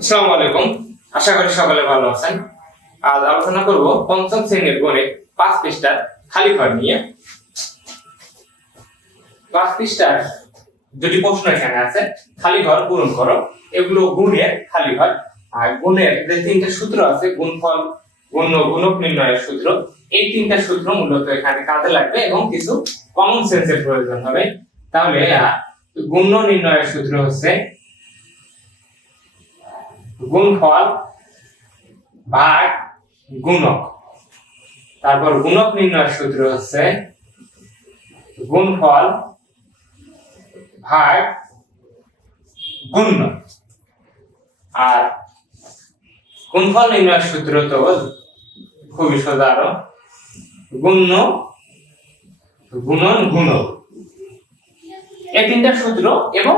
আসসালামু আলাইকুম। আশা করি সকলে ভালো আছেন। আজ আলোচনা করব পঞ্চম শ্রেণীর গণিত 5 পৃষ্ঠার খালি ঘর নিয়ে। 5 পৃষ্ঠার দুটি প্রশ্ন এখানে আছে, খালি ঘর পূরণ করো। এগুলো গুণের খালি ঘর। আর গুণের যে তিনটা সূত্র আছে, গুণফল, গুণ্য, গুণক নির্ণয়ের সূত্র, এই তিনটা সূত্র মূলত এখানে কাজে লাগবে এবং কিছু কমন সেন্সের প্রয়োজন হবে। তাহলে গুণ্য নির্ণয়ের সূত্র হচ্ছে গুণফল ভাগ গুণক। তারপর গুণক নির্ণয়ের সূত্র হচ্ছে গুণফল ভাগ গুণ্য। আর গুণফল নির্ণয়ের সূত্র তো খুবই সোজা, আরো গুণ্য গুণন গুণক, এই তিনটা সূত্র এবং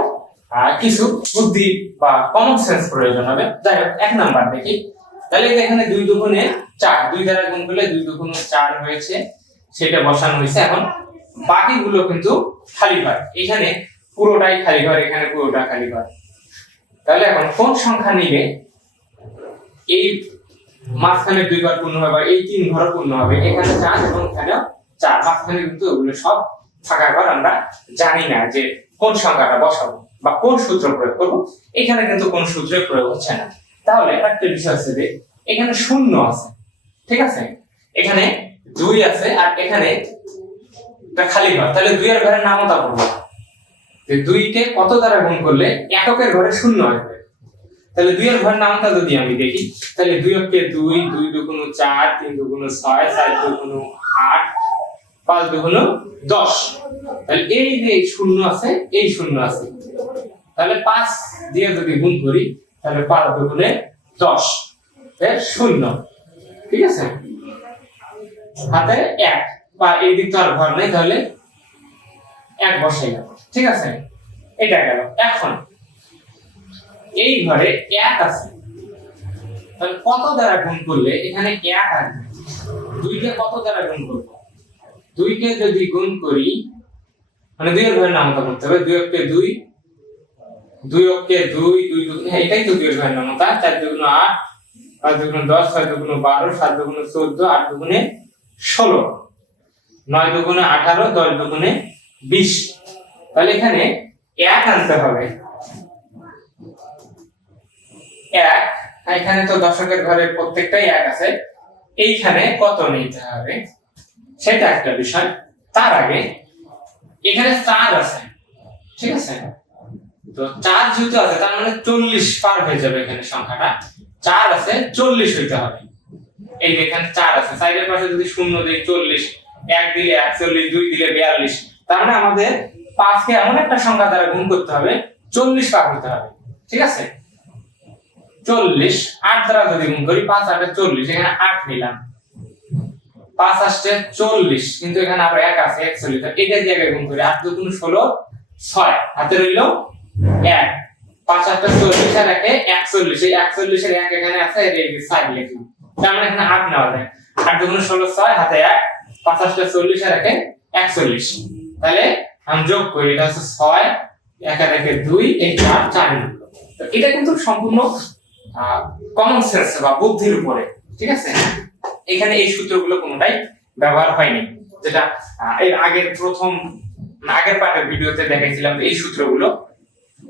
কিছু বুদ্ধি বা কমন সেন্স প্রয়োজন হবে। যাই হোক, 1 নাম্বার দেখি। তাহলে এখানে 2 দুগুণে 4, 2 দ্বারা গুণ করলে 2 দুগুণে 4 হয়েছে, সেটা বসানো হয়েছে। এখন বাকিগুলো কিন্তু খালি ঘর, এখানে পুরোটাই খালি ঘর, এখানে পুরোটা খালি ঘর। তাহলে এখন কোন সংখ্যা নিলে এই মাঝখানে 2 ঘর পূর্ণ হবে বা এই 3 ঘর পূর্ণ হবে? এখানে 4 এবং এখানেও 4, মাঝখানে কিন্তু ওগুলো সব ফাঁকা ঘর। আমরা জানি না যে কোন সংখ্যাটা বসাবো বা কোন সূত্র প্রয়োগ করব। এখানে কিন্তু কোন সূত্রের প্রয়োগ হচ্ছে না। তাহলে একটা বিষয় আছে যে এখানে 0 আছে, ঠিক আছে, এখানে 2 আছে আর এখানে একটা খালি ঘর। তাহলে 2 এর ঘরের নামতা করবো যে 2 কে কত দ্বারা গুণ করলে এককের ঘরে 0 আসবে। তাহলে 2 এর ঘরের নামতা যদি আমি দেখি, তাহলে 2 কে 2, 2 দুগুণ 4, 3 দুগুণ 6, 4 দুগুণ 8, 5 দুগুণ 10। তাহলে এই যে 0 আছে, এই 0 আছে, তাহলে 5 দিয়ে যদি গুণ করি তাহলে 5 দুগুণে 10 এর 0, ঠিক আছে। হাতে 1 বা এই দিক তো আর ঘর নেই, তাহলে 1 বসাই, ঠিক আছে, এটা গেল। এখন এই ঘরে 1 আছে, তাহলে কত দ্বারা গুণ করলে এখানে 1 আসবে? 2 কে কত দ্বারা গুণ করব? 2 কে যদি গুণ করি, মানে 2 এর ঘরের নামতা করতে হবে। 2 কে 2, 2 কে 2, 2 দুগুণ, এটাই তো 2 এর ঘরের নামতা। 4 দুগুণ 8, 5 দুগুণ 10, 6 দুগুণ 12, 7 দুগুণ 14, 8 দুগুণে 16, 9 দুগুণে 18, 10 দুগুণে 20। তাহলে এখানে 1 আনতে হবে। 1, এখানে তো দশকের ঘরে প্রত্যেকটাই 1 আছে, এইখানে কত নিতে হবে সেটা একটা বিষয়। তার আগে এখানে 4 আছে, ঠিক আছে, তো 4 যেহেতু আছে তার মানে 40 পার হয়ে যাবে। এখানে সংখ্যাটা 4 আছে, 40 হইতে হবে। এই যে এখানে 4 আছে, সাইডের পাশে যদি 0 দেই 40, 1 দিলে 41, 2 দিলে 42, তার মানে আমাদের 5 কে এমন একটা সংখ্যা দ্বারা গুণ করতে হবে 40 পার হতে হবে, ঠিক আছে। 40 8 দ্বারা যদি গুণ করি, 5 8 40, এখানে 8 নিলাম, 5 আসছে 40, কিন্তু এখানে আরো 1 আছে 41, এটা দিয়ে আগে গুণ করি। 8 দুগুণ 16, 6 হাতে রইল 1, 5 8 40 আর 1 41, এই 41 এর 1 এখানে আছে, এই যে সাইড লিখলাম। তার মানে এখানে 8 নেওয়া যায়। 8 দুগুণ 16, 6 হাতে 1, 5 8 40 আর 1 41। তাহলে আমি যোগ করি, এটা হচ্ছে 6, 1 আর 1 2, এই 4 4 নিল। তো এটা কিন্তু সম্পূর্ণ কমন সেন্স বা বুদ্ধির উপরে, ঠিক আছে। এখানে এই সূত্রগুলো কোনোটাই ব্যবহার হয়নি, যেটা এর আগের পার্টের ভিডিওতে দেখাইছিলাম। এই সূত্রগুলো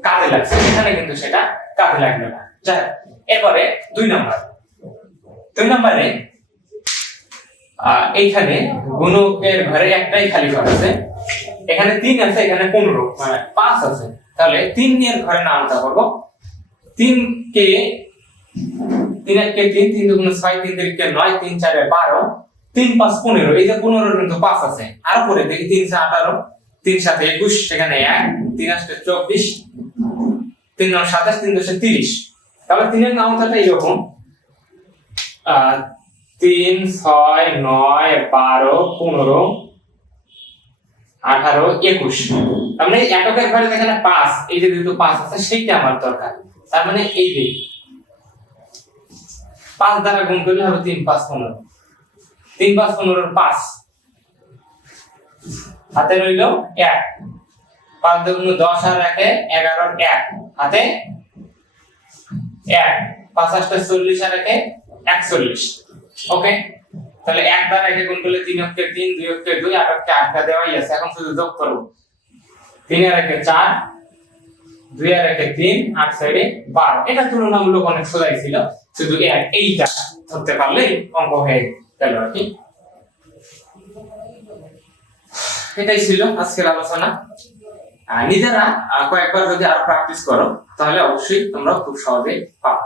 কাজে লাগছে, এখানে কিন্তু সেটা কাজে লাগলো না। যাই হোক, এরপরে 2 নম্বরে এইখানে গুণকের ঘরে একটাই খালি ঘর আছে, এখানে 3 আছে, এখানে 15 মানে 5 আছে। তাহলে 3 এর ঘরে নামতা করব। 3 কে 3 1 কে 3, 3 দুগুণ 6, 3 3 কে 9, 3 4 12, 3 5 15, এই যে 15 কিন্তু 5 আছে। আর পরে দেখি 3 7 18, 3 7 21, সেখানে 1, 3 8 24, 3 9 27, 3 10 30। তাহলে 3 এর নামতাটা এরকম 3 6 9 12 15 18 21। তার মানে এককের ঘরে যেখানে 5, এই যে যেহেতু 5 আছে সেইটা আমার দরকার। তার মানে এই যে 5 দ্বারা গুণ করলে হবে 3 5 15, 3 5 15 এর 5 হাতে রইল 1, 5 দুগুণ 10 আর 1 11 1 হাতে এক ৫ * ৪ = ৪১। ওকে, তাহলে ১ দ্বারা একে গুণ করলে ৩ অক্ষে ৩, ২ অক্ষে ২, ৮ অক্ষে ৮টা দেওয়াই আছে। এখন শুধু যোগ করব। ৩ আর ১ = ৪, ২ আর ১ = ৩, ৮ সাইডে ১২। এটা তুলনামূলক অনেক সোজাই ছিল, শুধু এইটা ধরতে পারলেই অঙ্ক হয়ে গেল আর কি। এটাই ছিল আজকের আলোচনা। নিজেরা কয়েকবার যদি আরো প্র্যাকটিস করো তাহলে অবশ্যই তোমরা খুব সহজেই পারবে।